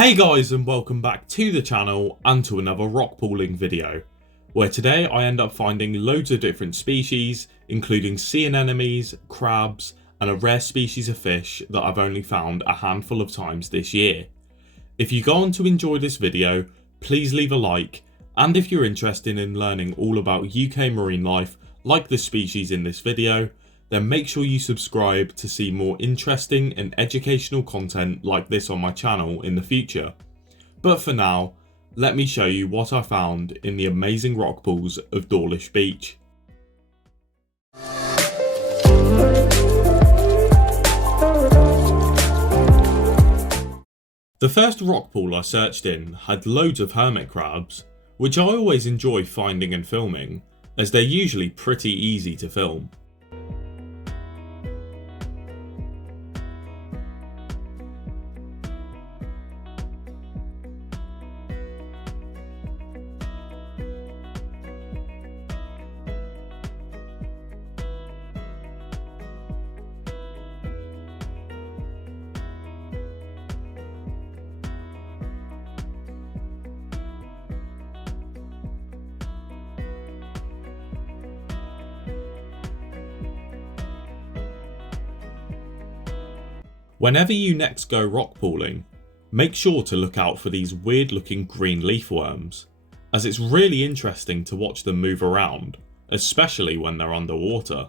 Hey guys, and welcome back to the channel and to another rock pooling video, where today I end up finding loads of different species, including sea anemones, crabs and a rare species of fish that I've only found a handful of times this year. If you go on to enjoy this video, please leave a like, and if you're interested in learning all about UK marine life like the species in this video, then make sure you subscribe to see more interesting and educational content like this on my channel in the future. But for now, let me show you what I found in the amazing rock pools of Dawlish Beach. The first rock pool I searched in had loads of hermit crabs, which I always enjoy finding and filming, as they're usually pretty easy to film. Whenever you next go rock pooling, make sure to look out for these weird looking green leaf worms, as it's really interesting to watch them move around, especially when they're underwater.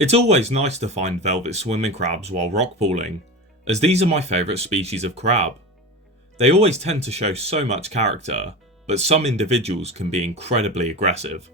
It's always nice to find velvet swimming crabs while rock pooling, as these are my favourite species of crab. They always tend to show so much character, but some individuals can be incredibly aggressive.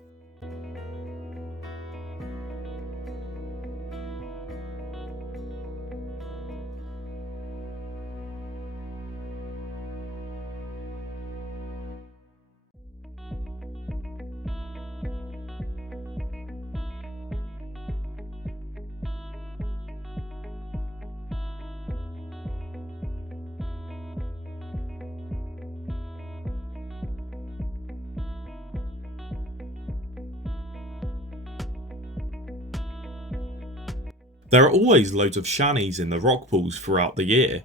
There are always loads of Shannies in the rock pools throughout the year,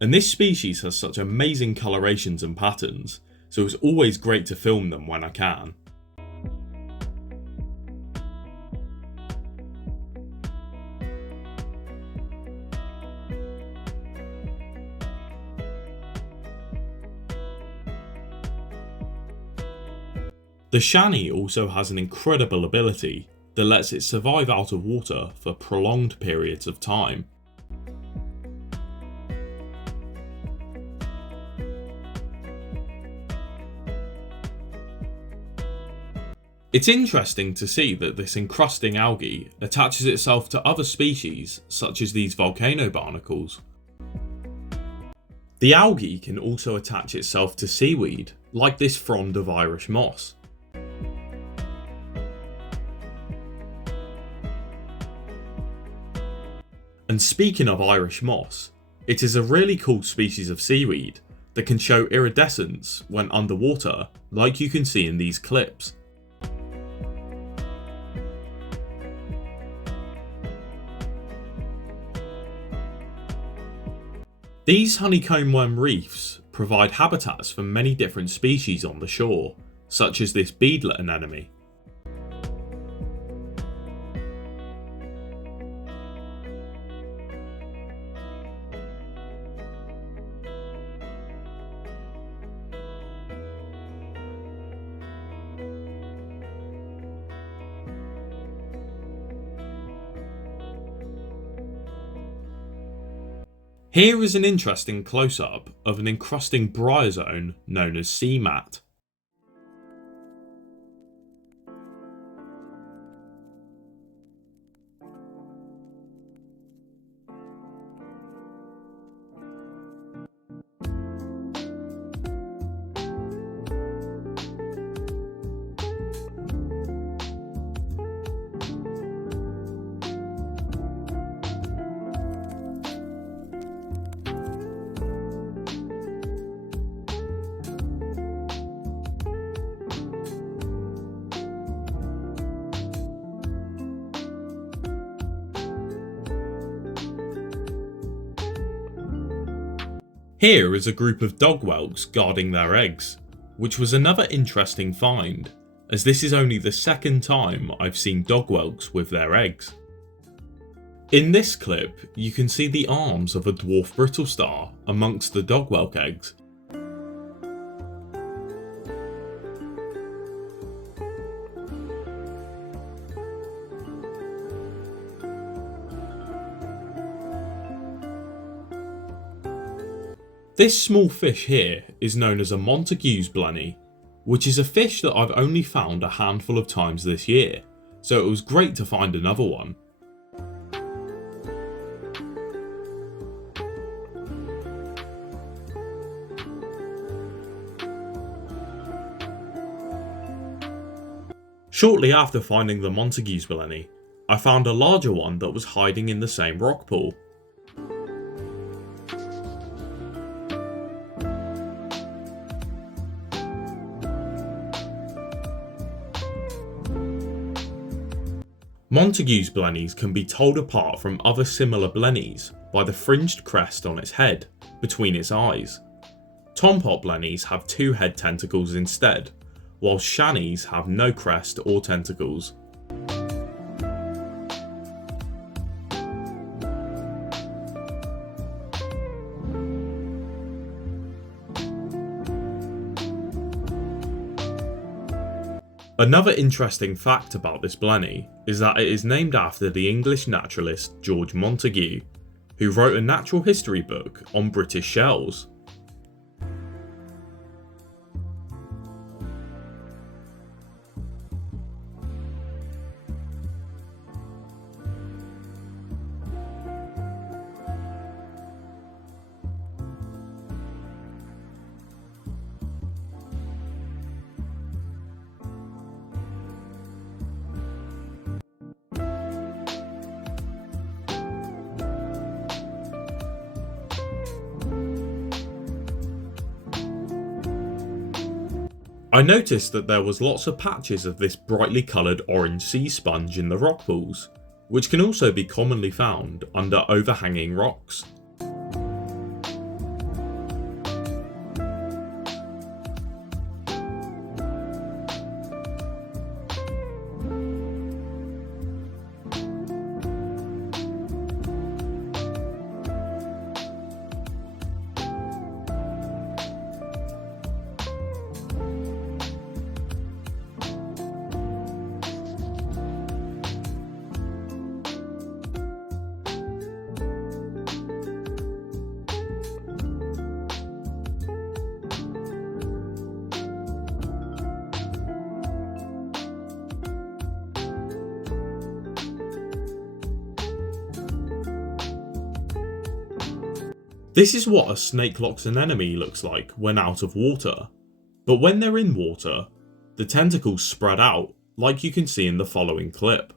and this species has such amazing colorations and patterns, so it's always great to film them when I can. The Shanny also has an incredible ability that lets it survive out of water for prolonged periods of time. It's interesting to see that this encrusting algae attaches itself to other species such as these volcano barnacles. The algae can also attach itself to seaweed, like this frond of Irish moss. And speaking of Irish moss, it is a really cool species of seaweed that can show iridescence when underwater, like you can see in these clips. These honeycomb worm reefs provide habitats for many different species on the shore, such as this beadlet anemone. Here is an interesting close-up of an encrusting bryozoan known as sea mat. Here is a group of dog whelks guarding their eggs, which was another interesting find, as this is only the second time I've seen dog whelks with their eggs. In this clip, you can see the arms of a dwarf brittle star amongst the dog whelk eggs. This small fish here is known as a Montagu's blenny, which is a fish that I've only found a handful of times this year, so it was great to find another one. Shortly after finding the Montagu's blenny, I found a larger one that was hiding in the same rock pool. Montagu's blennies can be told apart from other similar blennies by the fringed crest on its head, between its eyes. Tompot blennies have 2 head tentacles instead, while Shannys have no crest or tentacles. Another interesting fact about this blenny is that it is named after the English naturalist George Montagu, who wrote a natural history book on British shells. I noticed that there was lots of patches of this brightly coloured orange sea sponge in the rock pools, which can also be commonly found under overhanging rocks. This is what a Snakelocks anemone looks like when out of water, but when they're in water, the tentacles spread out like you can see in the following clip.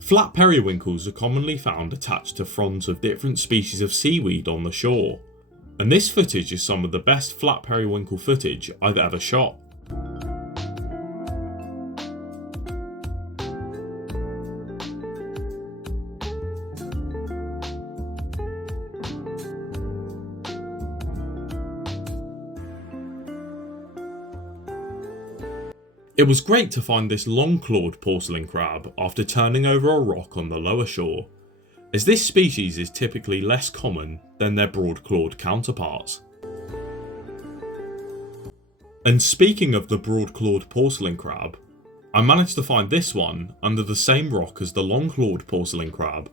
Flat periwinkles are commonly found attached to fronds of different species of seaweed on the shore, and this footage is some of the best flat periwinkle footage I've ever shot. It was great to find this long-clawed porcelain crab after turning over a rock on the lower shore, as this species is typically less common than their broad-clawed counterparts. And speaking of the broad-clawed porcelain crab, I managed to find this one under the same rock as the long-clawed porcelain crab.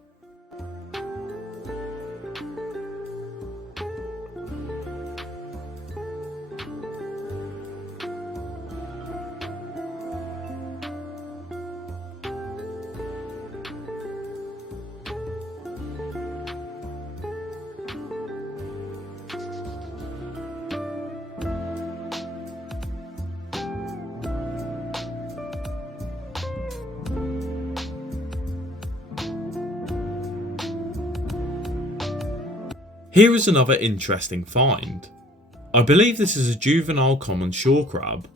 Here is another interesting find. I believe this is a juvenile common shore crab.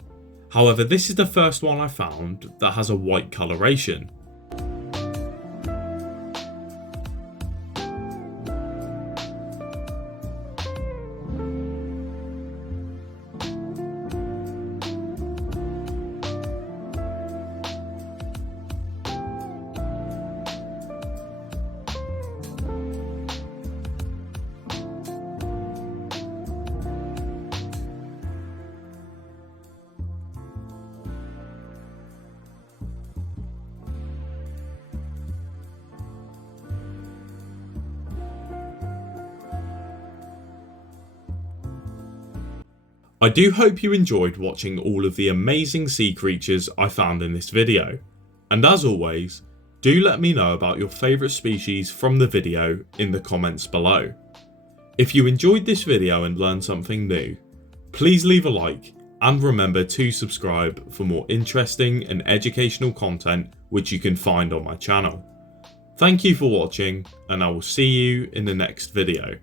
However, this is the first one I found that has a white coloration. I do hope you enjoyed watching all of the amazing sea creatures I found in this video, and as always, do let me know about your favourite species from the video in the comments below. If you enjoyed this video and learned something new, please leave a like and remember to subscribe for more interesting and educational content which you can find on my channel. Thank you for watching, and I will see you in the next video.